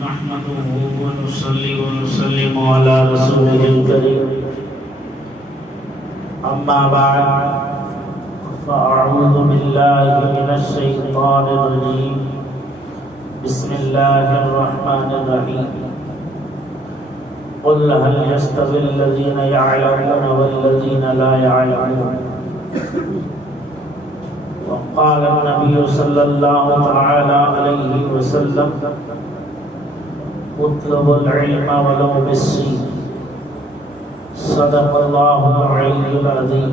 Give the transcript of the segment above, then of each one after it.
نحمده ونصلي ونسلم على رسوله الكريم أما بعد فأعوذ بالله من الشيطان الرجيم بسم الله الرحمن الرحيم قل هل يستوي الذين يعلمون والذين لا يعلمون وقال النبي صلى الله تعالى عليه وسلم اطلبوا العلم ولو بالسين صدق الله العلي العظيم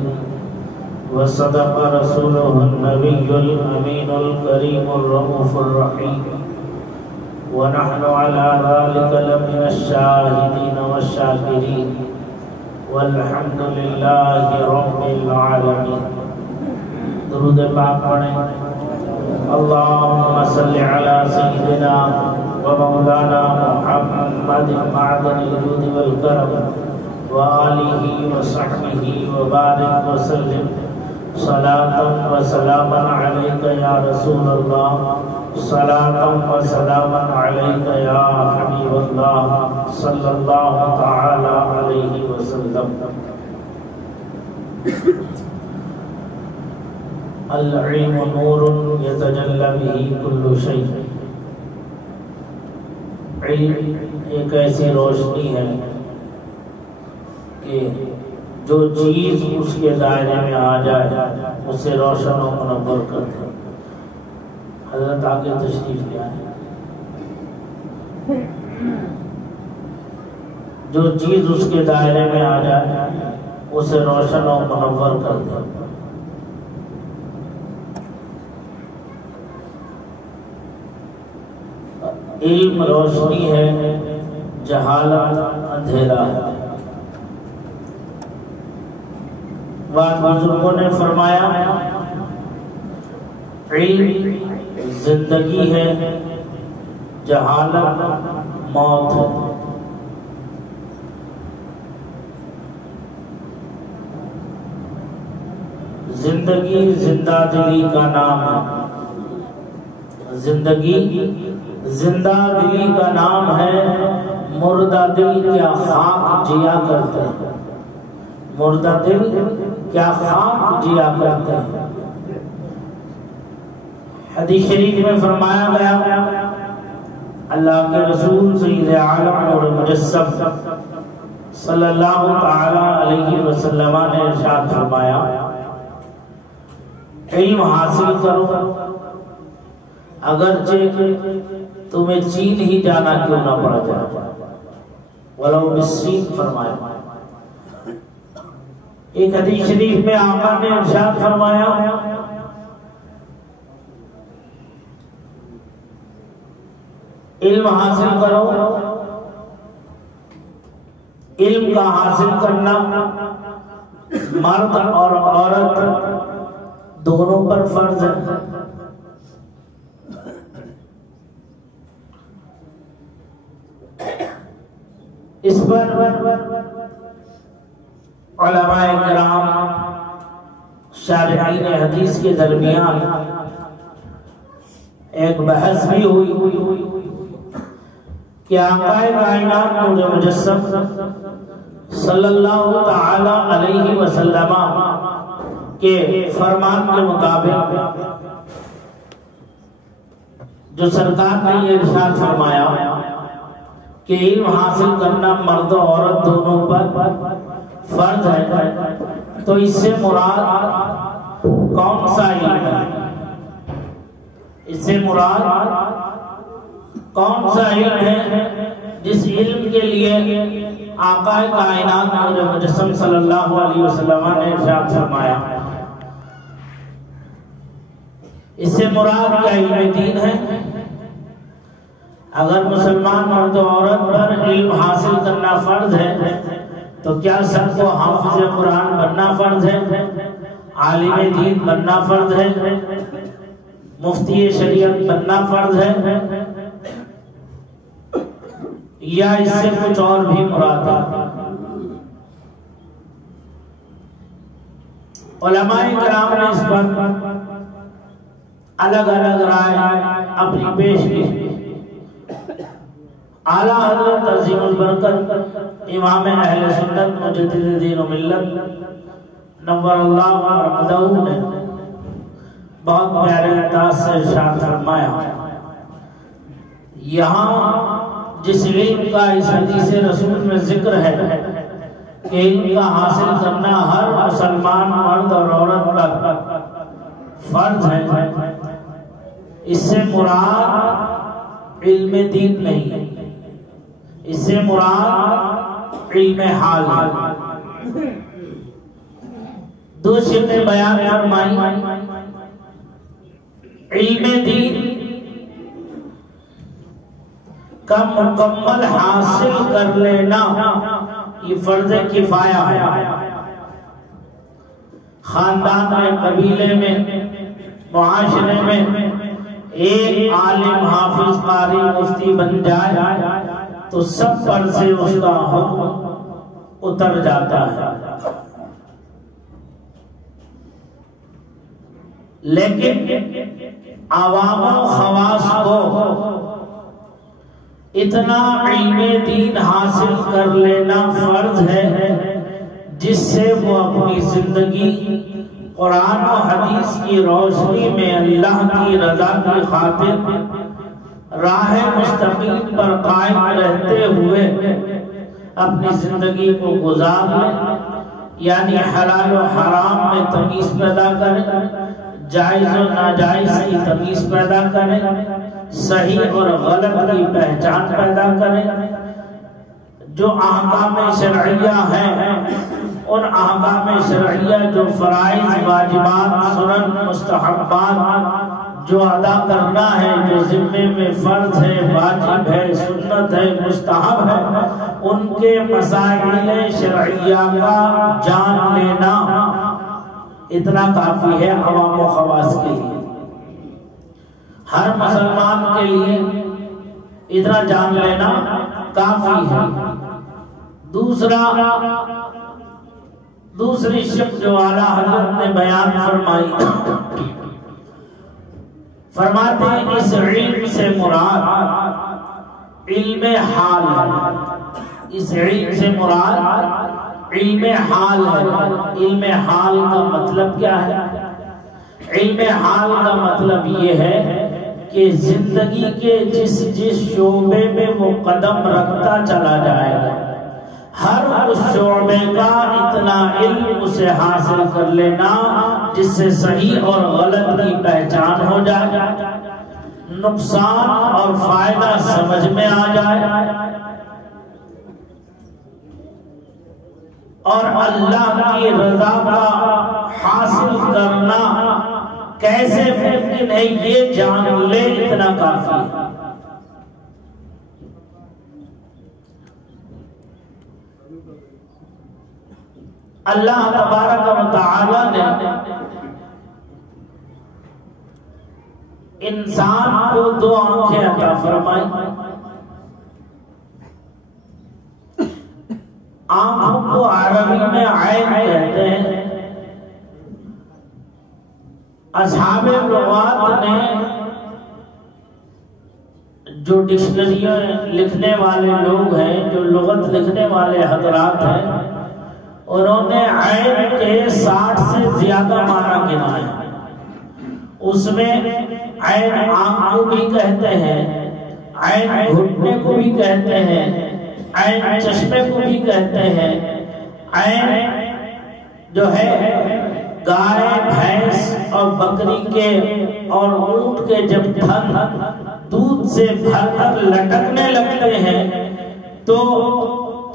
وصدق رسوله النبي الأمين الكريم الرؤوف الرحيم ونحن على ذلك لمن الشاهدين والشاكرين والحمد لله رب العالمين. درود پاک پڑھیں. اللهم صل على سيدنا ومولانا محمد معدن الجود والكرم وآله وصحبه وبارك وسلم صلاة وسلاما عليك يا رسول الله صلاة وسلاما عليك يا حبيب الله صلى الله تعالى عليه وسلم. العلم نور يتجلى به كل شيء. علم ایک ایسی روشنی ہے کہ جو چیز اس کے دائرے میں آ جائے اسے روشن و منور کر دے. حضرت آگے تشریف لے آئے. جو چیز اس کے دائرے میں آ جائے اسے روشن و منور کر دے. علم روشنی ہے، جہالت اندھیرا ہے. بعض بزرگوں نے فرمایا علم زندگی ہے، جہالت موت ہے. زندگی زندہ دلی کا نام ہے. زندگی زندہ دلی کا نام ہے. مردہ دل کیا خاک جیا کرتے ہیں. مردہ دل کیا خاک جیا کرتے ہیں. حدیث شریف میں فرمایا گیا اللہ کے رسول سید عالم اور مجسم صلی اللہ تعالی علیہ وسلم نے ارشاد فرمایا علم حاصل کرو اگرچہ تمہیں چین ہی جانا کیوں نہ پڑ جائے. ولو بالسین فرمایا. ایک حدیث شریف میں آقا نے ارشاد فرمایا علم حاصل کرو. علم کا حاصل کرنا مرد اور عورت دونوں پر فرض ہے. اس پر علماء کرام شارحین حدیث کے درمیان ایک بحث بھی ہوئی کہ آقا کائنات نور مجسم صلی اللہ تعالی علیہ وسلم کے فرمان کے مطابق جو سرکار نے یہ ارشاد فرمایا کہ علم حاصل کرنا مرد و عورت دونوں پر فرض ہے، تو اس سے مراد کون سا علم ہے؟ اس سے مراد کون سا علم ہے جس علم کے لیے آقا کائنات نور مجسم صلی اللہ علیہ وسلم نے ارشاد فرمایا؟ اس سے مراد کیا علم دین ہے؟ اگر مسلمان مرد و عورت پر علم حاصل کرنا فرض ہے تو کیا سب کو حافظ قرآن بننا فرض ہے، عالم دین بننا فرض ہے، مفتی شریعت بننا فرض ہے، یا اس سے کچھ اور بھی مراد ہے؟ علماء کرام نے اس پر الگ الگ رائے اپنی پیش کی. اعلیٰ حضرت عظیم البرکت امام اہل سنت مجدد دین و ملت نور اللہ مرقدہ نے بہت پیارے انداز سے ارشاد فرمایا، یہاں جس علم کا اس حدیث رسول میں ذکر ہے کہ علم کا حاصل کرنا ہر مسلمان مرد اور عورت پر فرض ہے، اس سے مراد علم دین نہیں ہے، اس سے مراد علم حال ہے۔ دو شکلیں بیان فرمائی، علم دین کا مکمل حاصل کر لینا یہ فرض کفایہ ہے۔ خاندان میں، قبیلے میں، معاشرے میں ایک عالم حافظ قاری مفتی بن جائے تو سب پر سے اس کا حکم اتر جاتا ہے، لیکن عوام و خواص کو اتنا علم دین حاصل کر لینا فرض ہے جس سے وہ اپنی زندگی قرآن و حدیث کی روشنی میں اللہ کی رضا کی خاطر راہ مستقیم پر قائم رہتے ہوئے اپنی زندگی کو گزار لیں، یعنی حلال و حرام میں تمیز پیدا کریں، جائز و ناجائز کی تمیز پیدا کریں، صحیح اور غلط کی پہچان پیدا کریں، جو احکام شرعیہ ہیں ان احکام شرعیہ جو فرائض، واجبات، سنن، مستحبات جو ادا کرنا ہے، جو ذمے میں فرض ہے، واجب ہے، سنت ہے، مستحب ہے، ان کے مسائل شرعیہ کا جان لینا اتنا کافی ہے عوام و خواص کے لیے۔ ہر مسلمان کے لیے اتنا جان لینا کافی ہے۔ دوسری شق جو اعلیٰ حضرت نے بیان فرمائی، فرماتے ہیں اس علم سے مراد علم حال ہے، اس علم سے مراد علم حال ہے۔ علم حال کا مطلب کیا ہے؟ علم حال کا مطلب یہ ہے کہ زندگی کے جس شعبے میں وہ قدم رکھتا چلا جائے گا، ہر اس شعبے کا اتنا علم اسے حاصل کر لینا جس سے صحیح اور غلط کی پہچان ہو جائے، نقصان اور فائدہ سمجھ میں آ جائے، اور اللہ کی رضا کا حاصل کرنا کیسے ممکن ہے یہ جان لے، اتنا کافی ہے۔ اللہ تبارک و تعالی نے انسان کو دو آنکھیں عطا فرمائی، آنکھوں کو عربی میں عین کہتے ہیں۔ اصحاب لغات نے جو ڈکشنریاں لکھنے والے لوگ ہیں، جو لغت لکھنے والے حضرات ہیں، انہوں نے عین کے 60 سے زیادہ معنی گنائے۔ اس میں عین آنکھ کو بھی کہتے ہیں، عین گھٹنے کو بھی کہتے ہیں، عین چشمے کو بھی کہتے ہیں، عین جو ہے گائے، بھینس اور بکری کے اور اونٹ کے جب تھن دودھ سے بھر کر لٹکنے لگتے ہیں تو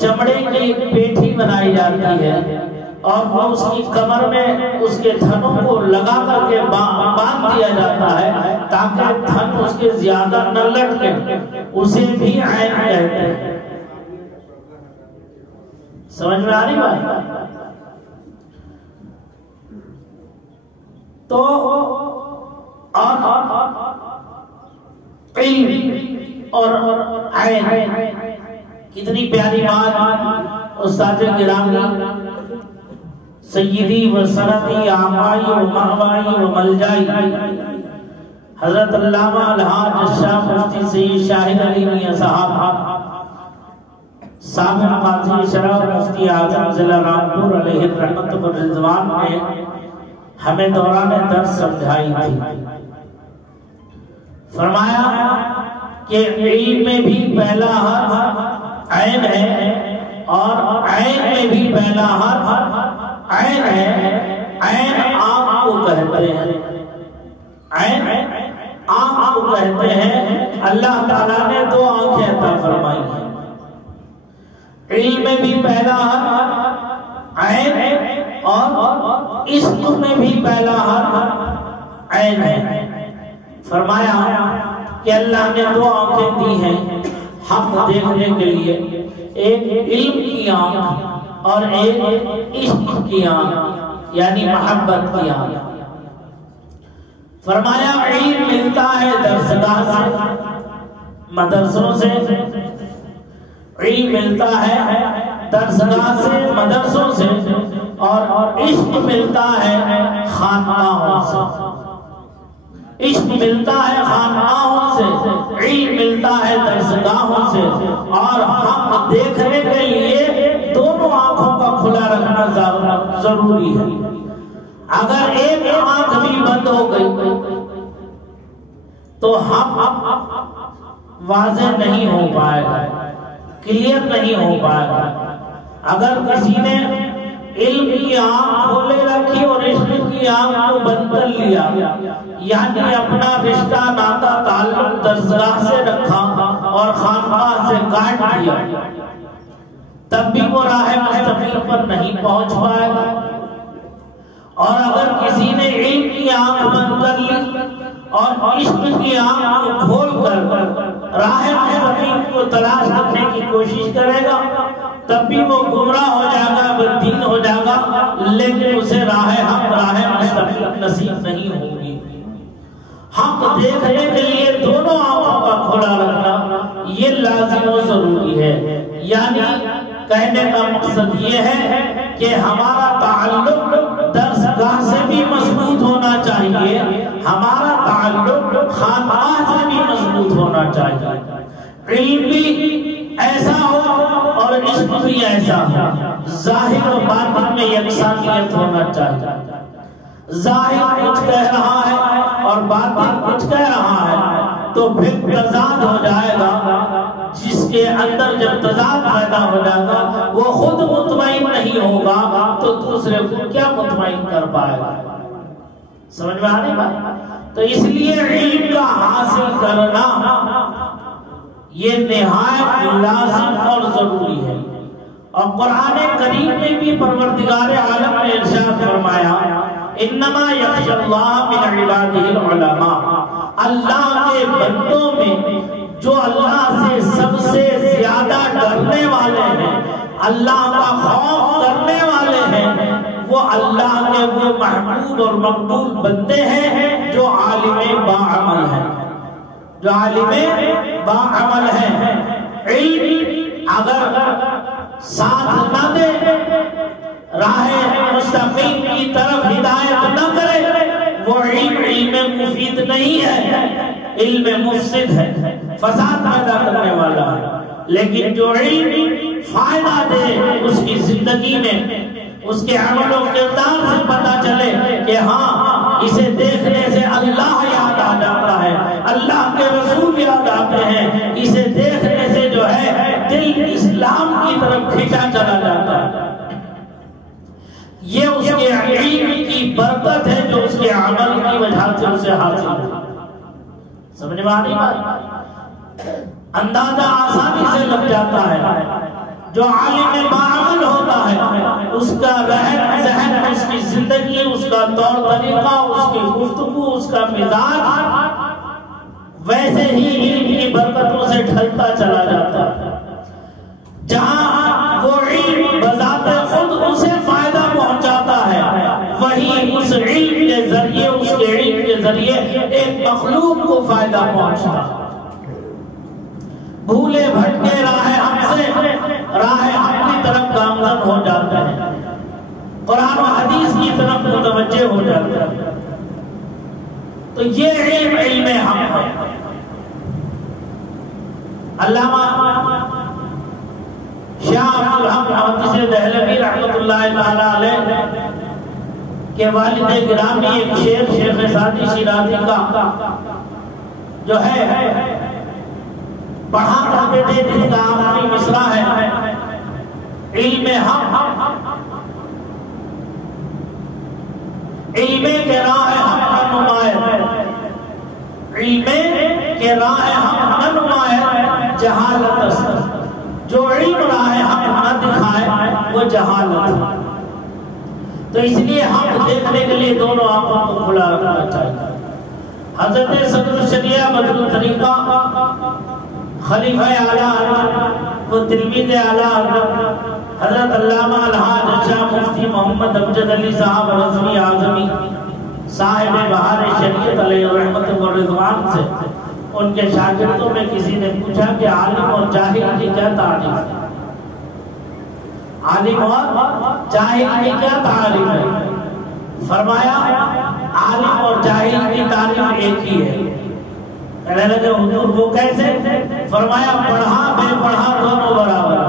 چمڑے کی ایک پیٹھی بنائی جاتی ہے اور وہ اس کی کمر میں اس کے تھنوں کو لگا کر کے باندھ دیا جاتا ہے تاکہ تھن اس کے زیادہ نہ لٹکے، اسے بھی عین کہتے ہیں۔ سمجھ میں آ رہی بات؟ تو علم اور عین کتنی پیاری بات استاد گرامی سیدی و سندی آقائی و مہوائی و ملجائی حضرت علامہ الحاج شاہ مفتی سید شاہد علی میاں صاحب سابق قاضی شرف مفتی اعظم ضلع رامپور علیہ الرحمت والرضوان نے ہمیں دوران درس سمجھائی تھی. فرمایا کہ علم میں بھی پہلا حرف عین ہے اور عین میں بھی پہلا حرف عین ہے. عین آنکھ کو کہتے ہیں, عین آنکھ کو کہتے ہیں. اللہ تعالیٰ نے دو آنکھیں عطا فرمائی ہیں. علم میں بھی پہلا حرف عین ہے اور عشق میں بھی پہلا حرف عین ہے. فرمایا کہ اللہ نے دو آنکھیں دی ہیں حق دیکھنے کے لیے, ایک علم کی آنکھ اور ایک عشق کی آنکھ یعنی محبت کی آنکھ. فرمایا علم ملتا ہے درسگاہ سے, مدرسوں سے. علم ملتا ہے درسگاہ سے, مدرسوں سے, اور عشق ملتا ہے خانقاہوں سے. عشق ملتا ہے خانقاہوں سے, علم ملتا ہے درسگاہوں سے. اور حق دیکھنے کے لیے دونوں آنکھوں کا کھلا رکھنا ضروری ہے. اگر ایک آنکھ بھی بند ہو گئی تو حق واضح نہیں ہو پائے گا, کلیئر نہیں ہو پائے گا. اگر کسی نے علم کی آنکھ کھولے رکھی اور عشق کی آنکھ کو بند کر لیا, یعنی اپنا رشتہ ناتا تعلق درسگاہ سے رکھا اور خانقاہ سے کاٹ دیا, تب بھی وہ راہ مستقیم پر نہیں پہنچ پائے گا. اور اگر کسی نے علم کی آنکھ بند کر لی اور عشق کی آنکھ کو کھول کر راہ مستقیم کو تلاش کرنے کی کوشش کرے گا, تب بھی وہ گمراہ ہو جائے گا, بددین ہو جائے گا, لیکن اسے راہ حق, راہ مستقیم نصیب نہیں ہوگی. حق دیکھنے کے لیے دونوں آنکھوں کا کھلا رکھنا یہ لازم و ضروری ہے. یعنی کہنے کا مقصد یہ ہے کہ ہمارا تعلق درسگاہ سے بھی مضبوط ہونا چاہیے, ہمارا تعلق خانقاہ سے بھی مضبوط ہونا چاہیے. علم بھی ایسا ہو اور عشق بھی ایسا ہو, ظاہر و باطن میں یکسانیت ہونا چاہیے. ظاہر کچھ کہہ رہا ہے اور باطن کچھ کہہ رہا ہے تو پھر تضاد ہو جائے گا. جس کے اندر جب تضاد پیدا ہو جائے گا وہ خود مطمئن نہیں ہوگا تو دوسرے کو کیا مطمئن کر پائے گا. سمجھ میں آنے بات؟ تو اس لیے علم کا حاصل کرنا یہ نہایت لازم اور ضروری ہے. اور قرآن کریم میں بھی پروردگار عالم نے ارشاد فرمایا انما یخشی اللہ من عبادہ العلماء, اللہ کے بندوں میں جو اللہ سے سب سے زیادہ ڈرنے والے ہیں, اللہ کا خوف کرنے والے ہیں, وہ اللہ کے وہ محبوب اور مقبول بندے ہیں جو عالم باعمل ہیں, جو عالم باعمل ہیں. علم اگر ساتھ نہ دے, راہ مستقیم کی طرف ہدایت نہ کرے, وہ علم مفید نہیں ہے, علم مفسد ہے, فساد پیدا کرنے والا ہے. لیکن جو علم فائدہ دے اس کی زندگی میں, اس کے عمل و کردار سے پتہ چلے کہ ہاں اسے دیکھنے سے اللہ یاد آ جاتا ہے, اللہ کے رسول یاد آتے ہیں, اسے دیکھنے سے جو ہے دل اسلام کی طرف کھینچا چلا جاتا ہے. یہ اس کے علم کی برکت ہے جو اس کے عمل کی وجہ سے اسے حاصل ہے. سمجھ میں آنی بات؟ اندازہ آسانی سے لگ جاتا ہے. جو عالم باعمل ہوتا ہے اس کا رہن ذہن, اس کی زندگی, اس کا طور طریقہ, اس کی گفتگو, اس کا مزاج ویسے ہی علم کی برکتوں سے ڈھلتا چلا جاتا ہے. جہاں وہ علم بذات خود اسے فائدہ پہنچاتا ہے, وہی اس علم کے ذریعے, اس کے علم کے ذریعے ایک مخلوق کو فائدہ پہنچتا ہے. بھولے بھٹکے راہ حق سے راہ حق کی طرف گامزن ہو جاتے ہیں, قرآن و حدیث کی طرف متوجہ ہو جاتے ہیں. تو تو یہ علم حق ہے۔ علامہ شاہ عبد الحق محدث دہلوی رحمۃ اللہ تعالی علیہ کے والد گرامی ایک شیخ سعدی شیرازی کا جو ہے پڑھا کرتے تھے، جس کا آخری مصرع ہے علم حق، علم کے راہ حق کا نمایاں، علم کے راہ حق کا نمایاں جہالت است، جو علم راہ حق نہ دکھائے وہ جہالت۔ تو اس لیے حق دیکھنے کے لیے دونوں آنکھوں کو کھلا رکھنا چاہیے۔ حضرت صدر الشریعہ بدر الطریقہ خلیفہ اعلیٰ و تلمید اعلیٰ حضرت علامہ الحاج شاہ مفتی محمد امجد علی صاحب رضوی اعظمی صاحب بہار شریعت علیہ رحمت و رضوان سے ان کے شاگردوں میں کسی نے پوچھا کہ عالم اور جاہل کی کیا تعریف ہے؟ عالم اور جاہل کی کیا تعریف ہے؟ فرمایا عالم اور جاہل کی تعریف ایک ہی ہے۔ کہنے لگے حضور وہ کیسے؟ فرمایا پڑھا بے پڑھا دونوں برابر،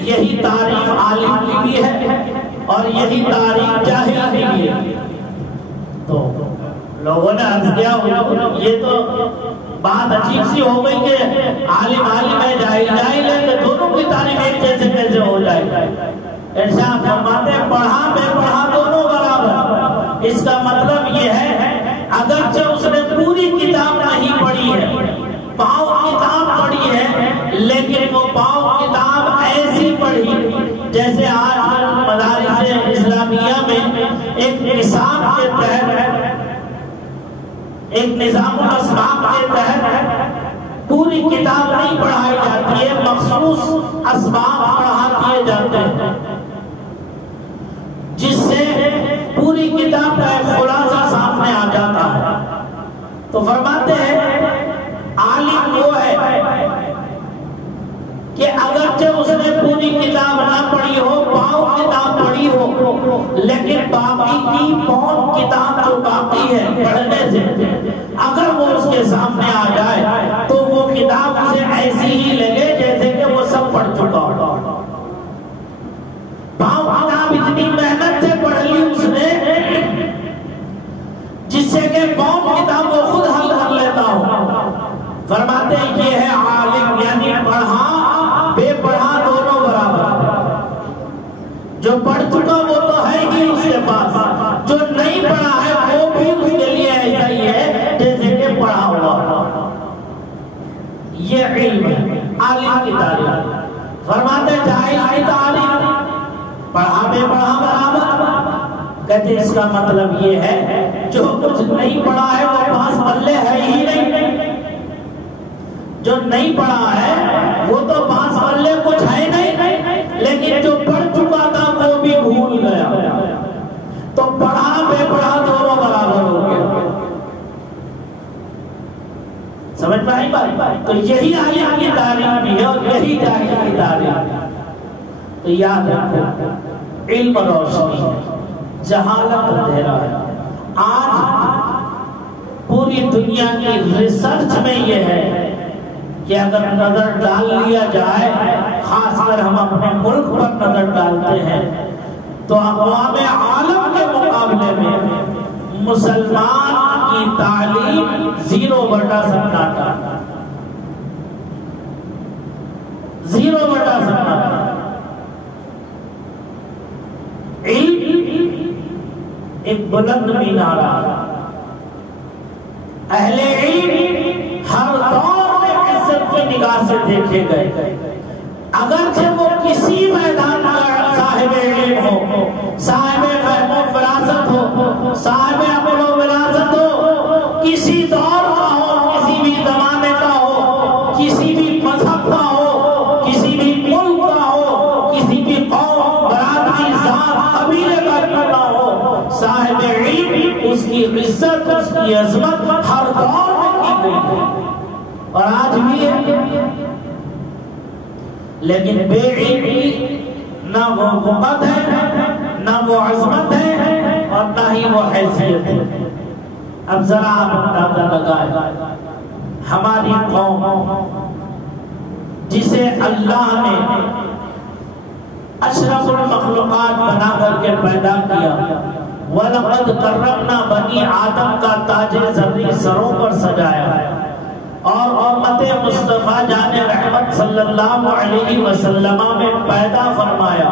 یہی تعریف عالم کی بھی ہے اور یہی تعریف جاہل کی بھی ہے۔ تو لوگوں نے عرض کیا یہ تو بات عجیب سی ہو گئی کہ عالم عالم ہے جاہل جاہل ہے، کہ دونوں کی تعریف ایک جیسے کیسے ہو جائے گا؟ ارشاد فرماتے ہیں پڑھا بے پڑھا دونوں برابر۔ اس کا مطلب یہ ہے اگرچہ اس نے پوری کتاب نہیں پڑھی ہے، پاؤ کتاب پڑھی ہے، لیکن وہ پاؤ کتاب ایسی پڑھی جیسے آج مدارس اسلامیہ میں ایک نصاب کے تحت، ایک نظام الاسباق کے تحت پوری کتاب نہیں پڑھائی جاتی ہے، مخصوص اسباق پڑھا دیے جاتے ہیں جس سے پوری کتاب کا ایک خلاصہ سامنے آ جاتا ہے۔ تو فرماتے ہیں عالم وہ ہے کہ اگرچہ اس نے پوری کتاب نہ پڑھی ہو، پاؤ کتاب پڑھی ہو، لیکن باقی کی پاؤ کتاب جو باقی ہے پڑھنے سے اگر وہ اس کے سامنے آ جائے تو وہ کتاب اسے ایسی ہی لگے جیسے کہ وہ سب پڑھ چکا ہو۔ پاؤ کتاب اتنی محنت سے پڑھ لی اس نے جس سے کہ پاؤ کتاب وہ خود حل کر لیتا ہو۔ فرماتے ہیں یہ ہے عالم، یعنی پڑھا بے پڑھا دونوں برابر۔ جو پڑھ چکا وہ تو ہے ہی اس کے پاس، جو نہیں پڑھا ہے وہ بھی اس کے لیے ایسا ہی ہے جیسے کہ پڑھا ہوا۔ یہ علم ہے، عالم کی تعریف۔ فرماتے جاہل کی تعریف پڑھا بے پڑھا برابر۔ کہتے اس کا مطلب یہ ہے جو کچھ نہیں پڑھا ہے وہ پاس پلے ہے ہی نہیں، جو نہیں پڑھا ہے وہ تو پاس پلے کچھ ہے نہیں، لیکن جو پڑھ چکا تھا وہ بھی بھول گیا۔ تو پڑھا بے پڑھا دونوں برابر ہو گئے۔ سمجھ پائی بات؟ تو یہی عالم کی تعریف بھی ہے اور یہی جاہل کی تعریف۔ تو یاد رکھو علم روشنی ہے، جہالت اندھیرا ہے۔ آج پوری دنیا کی ریسرچ میں یہ ہے کہ اگر نظر ڈال لیا جائے، خاص کر ہم اپنے ملک پر نظر ڈالتے ہیں، تو اقوام عالم کے مقابلے میں مسلمان کی تعلیم 0/7 0/7۔ علم ایک بلند مینارہ، اہل علم ہر دور میں عزت کی نگاہ سے دیکھے گئے، اگرچہ وہ کسی میدان کا صاحب علم ہو، صاحب فہم و فراست ہو، صاحب عقل و وراثت ہو، کسی دور کا ہو، کسی بھی زمانے کا ہو، کسی بھی مذہب کا ہو، کسی بھی ملک کا ہو، کسی بھی قوم برادری ذات قبیلے کا کیوں نہ ہو، صاحب علم اس کی عزت اس کی عظمت ہر دور میں کی گئی ہے اور آج بھی ہے۔ لیکن بے علمی نہ وہ وقت ہے، نہ وہ عظمت ہے اور نہ ہی وہ حیثیت ہے۔ اب ذرا آپ اندازہ لگائیں، ہماری قوم جسے اللہ نے اشرف المخلوقات بنا کر کے پیدا کیا، وَلَقَدْ كَرَّمْنَا بَنِي آدم کا تاج زرعی سروں پر سجایا، اور امت مصطفیٰ جان رحمت صلی اللہ علیہ وسلم میں پیدا فرمایا۔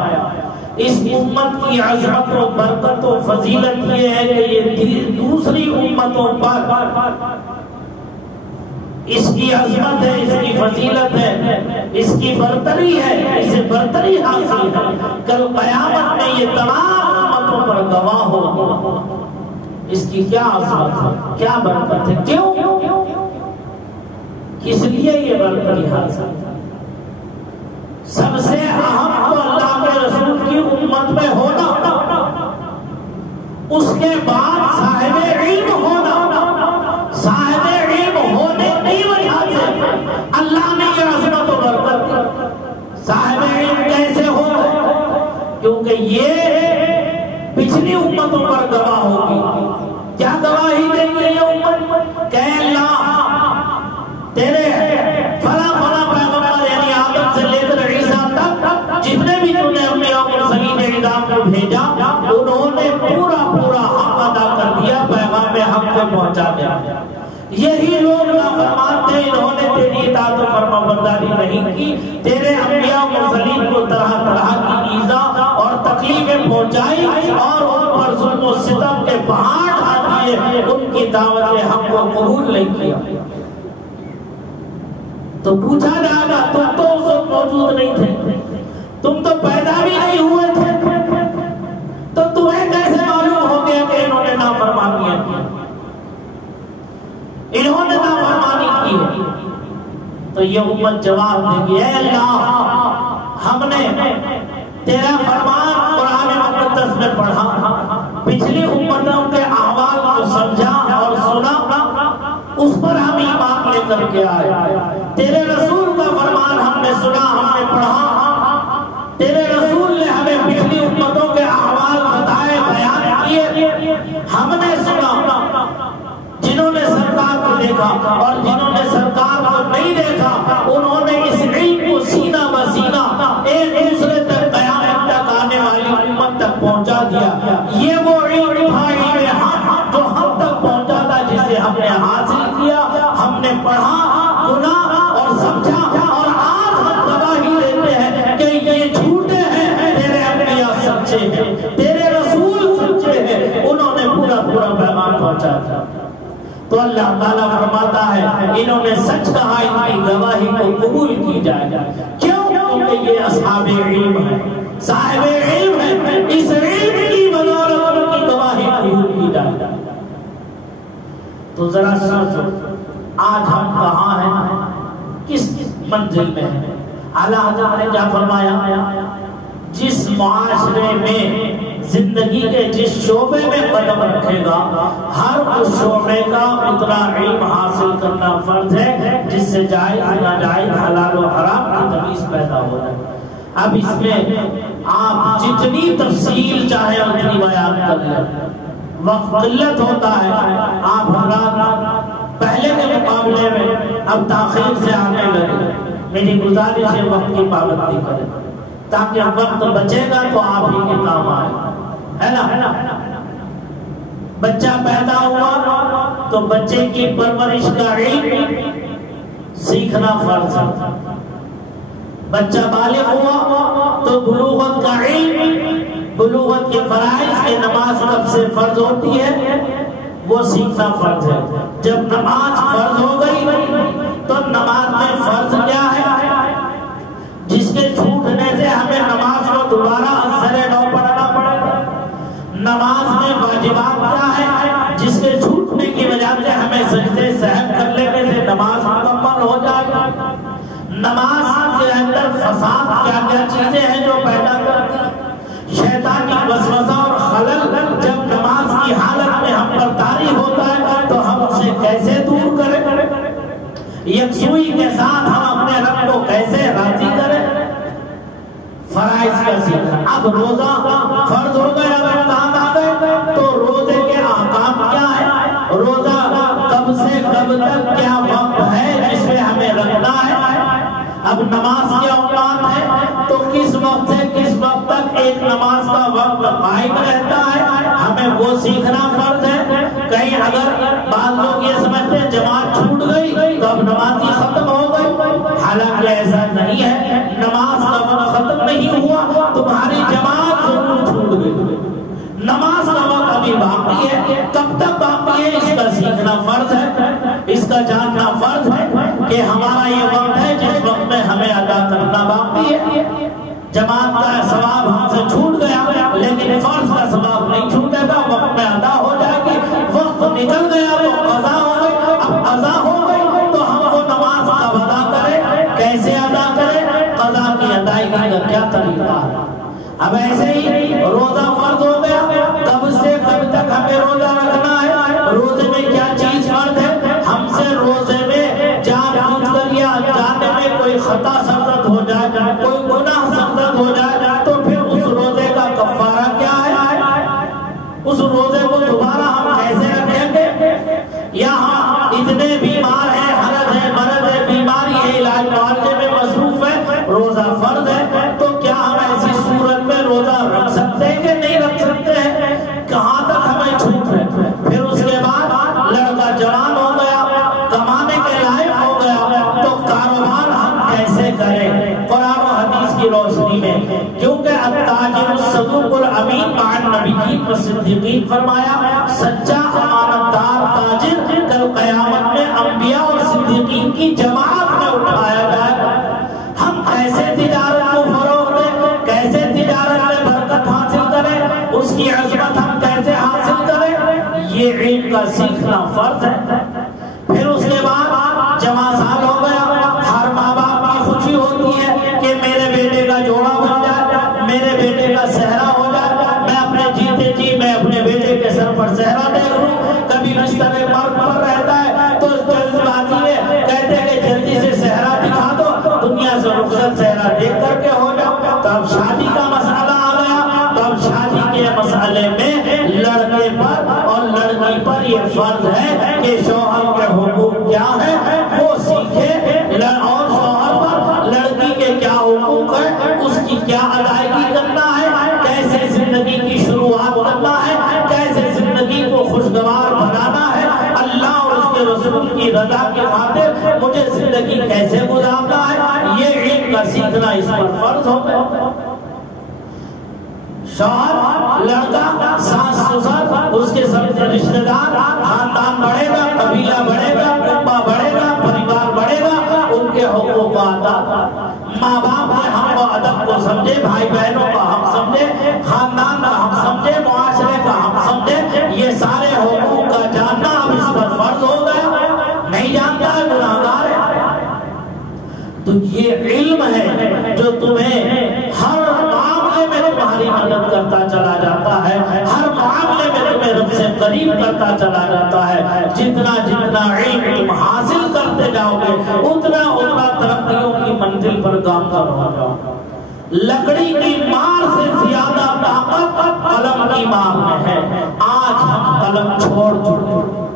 اس امت کی عظمت و برکت و فضیلت یہ ہے کہ یہ دوسری امتوں پر اس کی عظمت ہے، اس کی فضیلت ہے، اس کی برتری ہے، اسے برتری حاصل ہے۔ کل قیامت میں یہ تمام امتوں پر گواہ ہوگی۔ اس کی کیا عظمت ہے، کیا برکت ہے، کیوں، کس لیے یہ برتری حاصل ہے؟ سب سے اہم تو اللہ کے رسول کی امت میں ہونا، اس کے بعد صاحب علم ہونا۔ صاحب علم ہونے کی وجہ سے اللہ نے یہ عظمت و برکت دی۔ صاحب علم کیسے ہو؟ کیونکہ یہ پچھلی امتوں پر گواہ ہوگی۔ کیا گواہی دیں گے یہ امت؟ کہ اللہ تیرے فلاں فلاں پیغمبر یعنی آدم سے لے کر عیسیٰ تک جتنے بھی تو نے انبیاء و مرسلین اعظام کو بھیجا، انہوں نے پورا پورا حق ادا کر دیا، پیغام حق کو پہنچا دیا۔ یہی لوگ نافرمان تھے، انہوں نے تیری اطاعت و فرما برداری نہیں کی، تیرے انبیاء و مرسلین کو طرح طرح کی ایذا اور تکلیفیں پہنچائی اور ان پر ظلم و ستم کے پہاڑ ڈھا دیے، ان کی دعوت حق کو قبول نہیں کیا۔ تو پوچھا جائے گا تم تو اس وقت موجود نہیں تھے، تم تو پیدا بھی نہیں ہوئے تھے، تو تمہیں کیسے معلوم ہو گیا کہ انہوں نے نافرمانی کی، انہوں نے نافرمانی کی ہے؟ تو یہ امت جواب دے گی، اے اللہ ہم نے تیرا فرمان قرآن مقدس میں پڑھا، پچھلی امتوں کے احوال کو سمجھا اور سنا، اس پر ہم ایمان لے کر کے آئے۔ تیرے رسول کا فرمان ہم نے سنا، ہم نے پڑھا، تیرے رسول نے ہمیں پچھلی امتوں کے احوال بتائے، بیان کیے، ہم نے سنا۔ جنہوں نے سرکار کو دیکھا اور جنہوں نے سرکار کو نہیں دیکھا، انہوں نے اس علم کو سینہ بسینہ ایک دوسرے تک قیامت تک آنے والی امت تک پہنچا دیا۔ یہ وہ علم تھا، علم حق جو ہم تک پہنچا تھا، جسے ہم نے حاصل کیا، ہم نے پڑھا، سنا اور سمجھا، اور آج ہم گواہی دیتے ہیں کہ یہ جھوٹے ہیں، تیرے انبیاء سچے ہیں، تیرے رسول سچے ہیں، انہوں نے پورا پورا پیغام پہنچا تھا۔ تو اللہ تعالیٰ فرماتا ہے انہوں نے سچ کہا، ان کی گواہی کو قبول کی جائے گا۔ کیوں؟ کیونکہ یہ اصحاب علم ہے، صاحب علم ہے، اس علم کی بدولت ان کی گواہی قبول کی جائے گا۔ تو ذرا سوچو آج ہم کہاں ہیں، کس منزل میں ہیں؟ اعلیٰ حضرت نے کیا فرمایا؟ جس معاشرے میں زندگی کے جس شعبے میں قدم رکھے گا، ہر اس شعبے کا اتنا علم حاصل کرنا فرض ہے جس سے جائز ناجائز حلال و حرام کی تمیز پیدا ہو جائے۔ اب اس میں آپ جتنی تفصیل چاہے اتنی بیان کر لیں، وقت قلت ہوتا ہے۔ آپ حضرات پہلے کے مقابلے میں اب تاخیر سے آنے لگے، میری گزارش ہے وقت کی پابندی کریں تاکہ وقت بچے گا تو آپ ہی کے کام آئے، ہے نا؟ بچہ پیدا ہوا تو بچے کی پرورش کا علم سیکھنا فرض ہے۔ بچہ بالغ ہوا تو بلوغت کا علم، بلوغت کے فرائض کے نماز کب سے فرض ہوتی ہے وہ سیکھنا فرض ہے۔ جب نماز فرض ہو گئی تو نماز میں فرض کیا ہے، جس کے چھوٹنے سے ہمیں نماز کو دوبارہ سرے نو پڑھنا پڑے گا۔ نماز میں واجبات کیا ہے، جس کے چھوٹنے کی وجہ سے ہمیں سجدے سہو کر لینے سے نماز مکمل ہو جائے گا۔ نماز کے اندر فساد کیا کیا چیزیں ہیں جو پیدا کرتی ہیں، شیطانی وسوسہ اور خلل جب نماز کی حالت میں ہم پر طاری ہوتا ہے تو ہم اسے کیسے دور کریں، یکسوئی کے ساتھ ہم اپنے رب کو کیسے راضی کریں، فرائض کا سیکھنا۔ اب روزہ فرض ہو گیا، رمضان آ گئے تو روزے کے احکام کیا ہے، روزہ کب تک کیا وقت ہے جس میں ہمیں رکھنا ہے. اب نماز کے اوقات ہے تو کس وقت سے کس وقت تک ایک نماز کا وقت قائم رہتا ہے، ہمیں وہ سیکھنا فرض ہے. کہیں اگر بعض لوگ یہ سمجھتے ہیں جماعت چھوٹ گئی تو اب نماز ہی ختم ہو گئی، حالانکہ ایسا نہیں ہے. نماز کا وقت ختم نہیں ہوا، تمہاری جماعت ضرور چھوٹ گئی. نماز کا وقت ابھی باقی ہے. کب تک باقی ہے اس کا سیکھنا فرض ہے، اس کا جاننا فرض ہے کہ ہمارا یہ وقت ہے جس وقت میں ہمیں ادا کرنا باقی ہے. جماعت کا ثواب ہم سے چھوٹ گیا لیکن فرض کا ثواب نہیں چھوٹے گا، وقت میں ادا ہو جائے گی. وقت نکل گیا تو قضا ہو گئی. اب قضا ہو گئی تو ہم وہ نماز کب ادا کریں، کیسے ادا کریں، قضا کی ادائیگی کا کیا طریقہ ہے. اب ایسے ہی روزہ فرض ہو گیا، کب سے کب تک ہمیں روزہ رکھنا ہے، روزے میں کیا چیز فرض ہے. ہم سے روزے میں جان بوجھ کر یا انجانے میں کوئی خطا سرزد ہو جائے، کوئی گناہ سرزد ہو جائے تو پھر اس روزے کا کفارہ کیا ہے، اس روزے کو دوبارہ ہم کیسے رکھیں گے. یا ہم اتنے بیمار ہیں، حرج ہے، مرض ہے، بیماری ہے، علاج معالجے میں مصروف ہے، روزہ فرض ہے، تو کیا ہم ایسی صورت میں روزہ رکھ سکتے ہیں کہ نہیں رکھ سکتے ہیں، کہاں تک ہمیں چھوٹ ہے. پھر اس کے بعد لڑکا جوان ہو گیا، کمانے کے لائق ہو گیا تو کاروبار ہم کیسے کریں قرآن و حدیث کی روشنی میں. کیونکہ التاجر الصدوق الامین مع النبیین والصدیقین فرمایا سچا امانتدار تاجر کل قیامت میں انبیاء اور صدیقین کی جماعت میں اٹھایا جائے. ہم کیسے تجارت کو فروغ دیں، کیسے تجارت میں برکت حاصل کریں، اس کی عظمت ہم کیسے حاصل کریں، یہ علم کا سیکھنا فرض ہے. پھر اس کے بعد جمع سال ہو گیا، ہر ماں باپ کی خوشی ہوتی ہے کہ میرے بیٹے کا جوڑا بن جائے، میرے بیٹے کا صحرا ہو جائے، میں اپنے جیتے جی میں اپنے بیٹے کے سر پر صحرا دیکھ لوں. کبھی بستر مرگ پر رہتا ہے تو جلد بازی میں کہتے ہیں کہ جلدی سے صحرا دکھا دو، دنیا سے رخصت صحرا دیکھ کر کے ہو جاؤ. تب شادی کا مسئلہ آ گیا. تب شادی کے مسئلے میں لڑکے پر اور لڑکی پر یہ فرض ہے کہ شوہر کے حقوق کیا ہے وہ سیکھے، اور شوہر پر لڑکی کے کیا حقوق ہے، اس کی کیا ادائیگی کرنا ہے، کیسے زندگی کی شروعات کرنا ہے، کیسے زندگی کو خوشگوار بنانا ہے، اللہ اور اس کے رسول کی رضا کی خاطر مجھے زندگی کیسے گزارنا ہے، یہ علم کا سیکھنا اس پر فرض ہو گیا. شوہر، لڑکا، ساس سسر، اس کے سب رشتہ دار، خاندان بڑھے گا، قبیلہ بڑھے گا، کنبہ بڑھے گا، پریوار بڑھے گا، ان کے حقوق کا ادا. ماں باپ کے حق و ادب کو سمجھے، بھائی بہنوں کا حق سمجھے، خاندان کا حق سمجھے، معاشرے کا حق سمجھے، یہ سارے حقوق کا جاننا اب اس پر فرض ہو گیا. نہیں جانتا ہے گناہگار ہے. تو یہ علم ہے جو تمہیں ہر معاملے میں تمہاری مدد کرتا چلا جاتا ہے، ہر معاملے میں تمہیں رب سے قریب کرتا چلا جاتا ہے. جتنا جتنا علم تم حاصل کرتے جاؤ گے اتنا اتنا ترقیوں کی منزل پر گامزن ہو جاؤ. لکڑی کی مار سے زیادہ طاقت قلم کی مار میں ہے. آج ہم قلم چھوڑ چکے،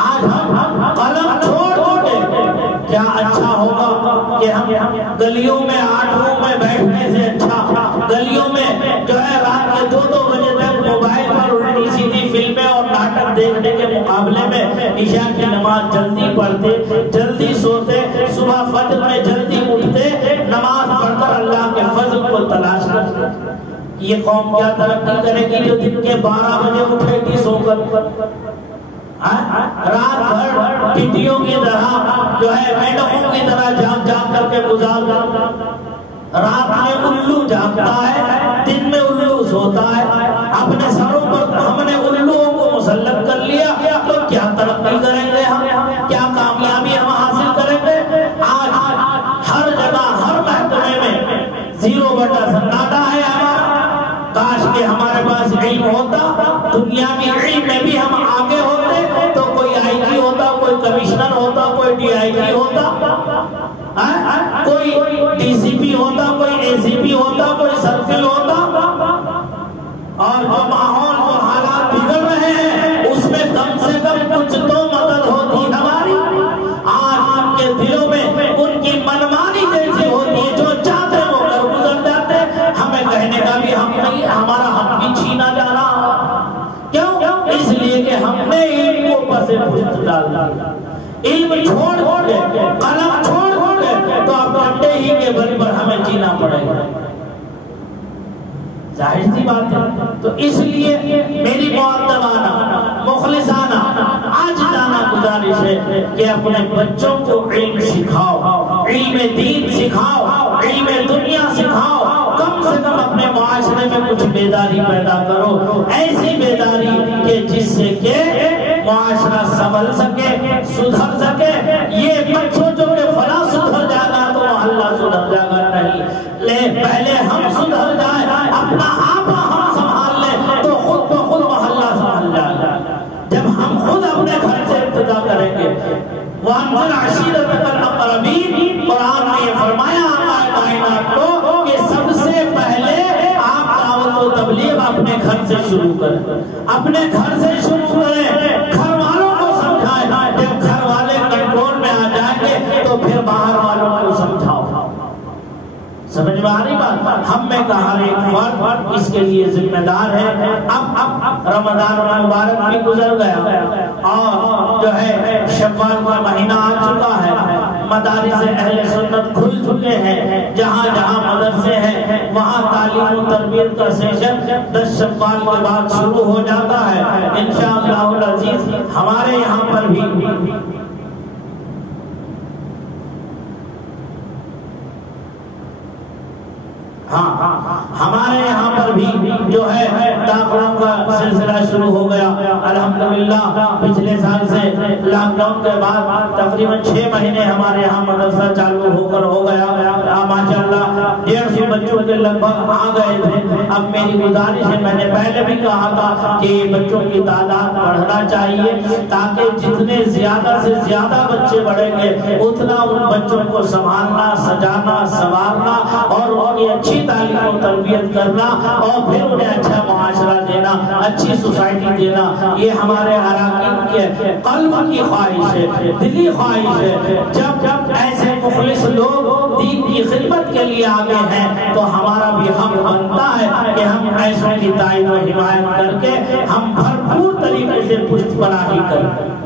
آج ہم قلم چھوڑ چکے. کیا اچھا ہوگا کہ ہم گلیوں میں 8 روم میں بیٹھنے سے اچھا گلیوں میں جو ہے رات کے 2-2 بجے تک موبائل پر الٹی سیدھی فلمیں اور ناٹک دیکھنے کے مقابلے میں عشاء کی نماز جلدی پڑھتے، جلدی سوتے، صبح فجر میں جلدی اٹھتے، نماز پڑھ کر اللہ کے فضل کو تلاش کرتے. یہ قوم کیا ترقی کرے گی جو دن کے 12 بجے اٹھے گی سو کر، رات بھر ٹڈیوں کی طرح جو ہے میڈموں کی طرح جاگ جاگ کر کے گزارتا. رات میں الو جاگتا ہے، دن میں الو سوتا ہے. اپنے سروں پر ہم نے الوؤں کو مسلط کر لیا تو کیا ترقی کریں گے ہم، کیا کامیابی ہم حاصل کریں گے. آج ہر جگہ ہر محکمے میں 0 سناٹا ہے ہمارا. کاش کہ ہمارے پاس علم ہوتا، دنیاوی علم میں بھی ہم آگے ہوتے تو کوئی آئی جی ہوتا، کوئی کمشنر ہوتا، کوئی ڈی آئی جی ہوتا، کوئی ڈی سی پی ہوتا، کوئی اے سی پی ہوتا، کوئی سرکل ہوتا. اور جو ماحول جو حالات بگڑ رہے ہیں اس میں کم سے کم کچھ تو مدد ہو پشت ڈال دیا. علم چھوڑ دے, قلم چھوڑ دے تو اب ڈنڈے ہی کے بل پر ہمیں جینا پڑے گا. ظاہر سی بات ہے. تو اس لیے میری مؤدبانہ مخلصانہ آج جانا گزارش ہے کہ اپنے بچوں کو علم سکھاؤ, علم دین سکھاؤ, علم دنیا سکھاؤ. کم سے کم اپنے معاشرے میں کچھ بیداری پیدا کرو, ایسی بیداری کہ جس سے کہ معاشرہ سنبھل سکے, سدھر سکے. یہ مت سوچو کہ فلاں سدھر جائے گا تو محلہ سدھر جائے گا, نہیں. پہلے ہم سدھر جائیں, اپنا آپ ہم سنبھال لیں تو خود بخود محلہ سنبھل جائے گا. جب ہم خود اپنے گھر سے ابتدا کریں گے. وَأَنذِرْ عَشِيرَتَكَ الْأَقْرَبِينَ, قرآن نے یہ فرمایا آقا کائنات کو کہ سب سے پہلے آپ دعوت و تبلیغ اپنے گھر سے شروع کریں, اپنے گھر سے شروع کریں. گھر والوں کو سمجھائیں. جب گھر والے کنٹرول میں آ جائیں گے تو پھر باہر والوں کو سمجھاؤ. سمجھ میں آ رہی بات؟ ہم میں کا ہر ایک فرد اس کے لیے ذمہ دار ہے. اب رمضان المبارک بھی گزر گیا اور جو ہے شوال کا مہینہ آ چکا ہے. مدارس اہل سنت کھل چکے ہیں. جہاں جہاں مدرسے ہیں وہاں تعلیم و تربیت کا سیشن 10 شوال کے بعد شروع ہو جاتا ہے انشاءاللہ العزیز. ہمارے یہاں پر بھی ہمارے یہاں پر بھی جو ہے داخلوں کا سلسلہ شروع ہو گیا الحمدللہ. پچھلے سال سے لاک ڈاؤن کے بعد تقریباً 6 مہینے ہمارے یہاں مدرسہ چالو ہو گیا. ماشاءاللہ 150 بچوں کے لگ بھگ آ گئے تھے. اب میری گزارش ہے, میں نے پہلے بھی کہا تھا کہ بچوں کی تعداد بڑھنا چاہیے تاکہ جتنے زیادہ سے زیادہ بچے بڑھیں گے اتنا ان بچوں کو سنبھالنا, سجانا, سنوارنا اور ان کی اچھی تعلیم و تربیت کرنا اور پھر انہیں اچھا معاشرہ دینا, اچھی سوسائٹی دینا, یہ ہمارے اراکین کے قلب کی خواہش ہے, دلی خواہش ہے. جب ایسے مخلص لوگ دین کی خدمت کے لیے آگے ہیں تو ہمارا بھی حق بنتا ہے کہ ہم ایسوں کی تائید و حمایت کر کے ہم بھرپور طریقے سے پشت پناہی کریں.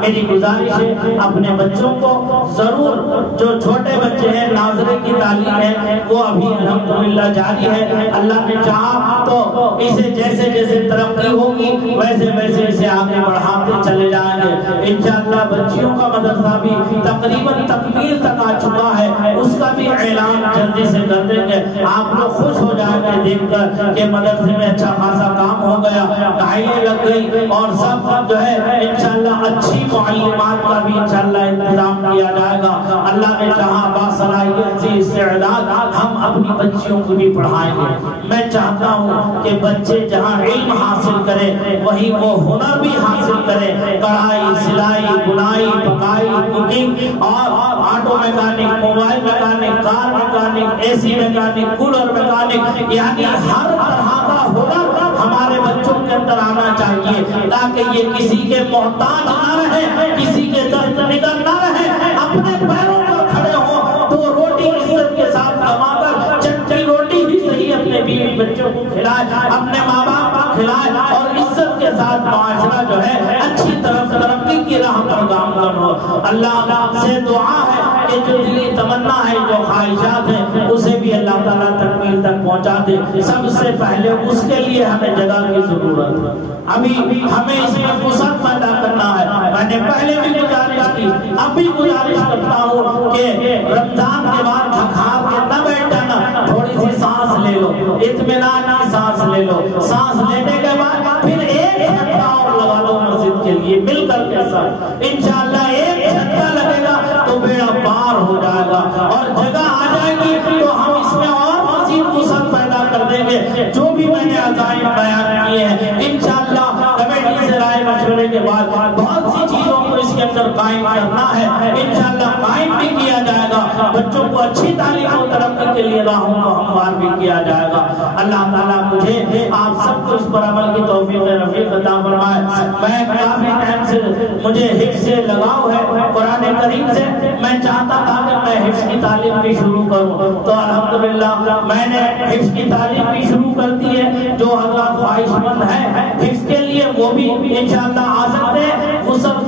میری گزارش ہے اپنے بچوں کو ضرور, جو چھوٹے بچے ہیں ناظرے کی تعلیم ہے وہ ابھی الحمدللہ جاری ہے. اللہ نے چاہا تو اسے جیسے جیسے ترقی ہوگی ویسے ویسے اسے آگے بڑھاتے چلے جائیں گے انشاءاللہ. بچیوں کا مدرسہ بھی تقریباً تکمیل تک آ چکا ہے, اس کا بھی اعلان جلدی سے کر دیں گے. آپ لوگ خوش ہو جائیں گے دیکھ کر کہ مدرسے میں اچھا خاصا کام ہو گیا, ٹائلیں لگ گئی اور سب جو ہے انشاءاللہ اچھی معلومات کا بھی انشاءاللہ انتظام کیا جائے گا. اللہ نے چاہا باصلاحیت سے استعداد ہم اپنی بچیوں کو بھی پڑھائیں گے. میں چاہتا ہوں کہ بچے جہاں علم حاصل کریں وہی وہ ہنر بھی حاصل کریں. کڑھائی, سلائی, بنائی, پکائی, کوکنگ اور آٹو میکانک, موبائل میکانک, کار میکانک, اے سی میکانک, کولر میکانک, یعنی ہر طرح کا ہنر ہمارے بچوں کے اندر آنا چاہیے تاکہ یہ کسی کے محتاج نہ رہے, کسی کے درد نگر نہ رہے, اپنے پیروں پر کھڑے ہوں. تو روٹی عزت کے ساتھ کما کر چٹنی روٹی بھی صحیح اپنے بیوی بچوں کو کھلائے, اپنے ماں باپ کو کھلائے اور عزت کے ساتھ معاشرہ جو ہے اچھی طرف ترقی کی راہ پر گامزن ہو. اللہ سے دعا ہے کہ جو دلی تمنا ہے, جو خواہشات ہیں اسے بھی اللہ تعالیٰ تکمیل تک پہنچا دے. سب سے پہلے اس کے لیے ہمیں جگہ کی ضرورت ہے. ابھی ہمیں اس میں وسعت پیدا کرنا ہے. میں نے پہلے بھی گزارش کی, اب بھی گزارش کرتا ہوں کہ رمضان کے بعد تھکار کے نہ بیٹھ جانا, تھوڑی سی سانس لے لو, اطمینان کی سانس لے لو. سانس لینے کے بعد پھر ایک گھنٹہ اور لگا لو مسجد کے لیے مل کر کے ساتھ. انشاءاللہ ایک گھنٹہ لگے گا تو بیڑا پار ہو جائے گا اور جگہ آ جائے گی تو ہم اس میں اور مزید وسعت پیدا کر دیں گے. جو بھی میں نے عزائم بیان کیے ہیں انشاءاللہ کمیٹی سے رائے مشورے کے بعد بہت سی چیزوں کو اس کے اندر قائم کرنا ہے. انشاءاللہ قائم بھی کیا جائے گا, بچوں کو اچھی تعلیم و ترقی کے لیے راہوں کو ہموار بھی کیا جائے گا. اللہ تعالیٰ مجھے آپ سب کو اس پر عمل کی توفیق رفیق عطا فرمائے. میں کافی ٹائم سے مجھے حفظ سے لگاؤ ہے قرآن کریم سے. میں چاہتا تھا کہ میں حفظ کی تعلیم بھی شروع کروں تو الحمدللہ میں نے حفظ کی تعلیم بھی شروع کر دی ہے. جو حضرات خواہش مند ہیں حفظ کے لیے وہ بھی انشاءاللہ آ سکتے ہیں. وہ سب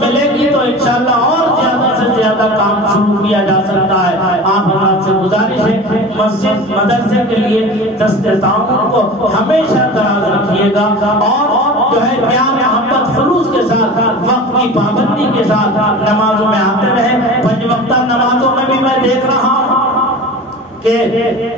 کا کام شروع کیا جا سکتا ہے۔ آپ حضرات سے گزارش ہے مسجد مدرسے کے لیے دست تعاون کو ہمیشہ دراز رکھیے گا، اور جو ہے پیار محبت خلوص کے ساتھ وقت کی پابندی کے ساتھ نمازوں میں آتے رہے۔ 5 وقتہ نمازوں میں بھی میں دیکھ رہا ہوں کہ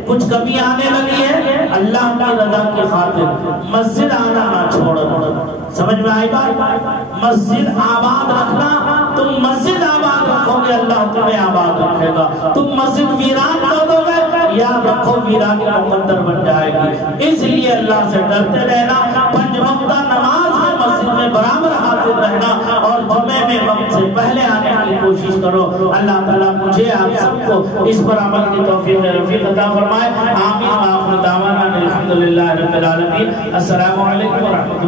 کچھ کمی آنے لگی ہے، اللہ کی رضا کی خاطر مسجد آنا نہ چھوڑو۔ سمجھ میں آئی بات؟ مسجد آباد رکھنا، تم مسجد آباد رکھو گے اللہ تمہیں آباد رکھے گا۔ تم مسجد ویران کر دو گے، یاد رکھو ویرانی مقدر بن جائے گی۔ اس لیے اللہ سے ڈرتے رہنا، 5 وقتہ نماز میں مسجد میں برابر حاضر رہنا، اور جمعے میں وقت سے پہلے آنے کی کوشش کرو۔ اللہ تعالیٰ مجھے آپ سب کو اس پر عمل کی توفیق رفیق عطا فرمائے۔ آمین۔ وآخر دعوانا الحمدللہ رب العالمین۔ السلام علیکم ورحمۃ اللہ۔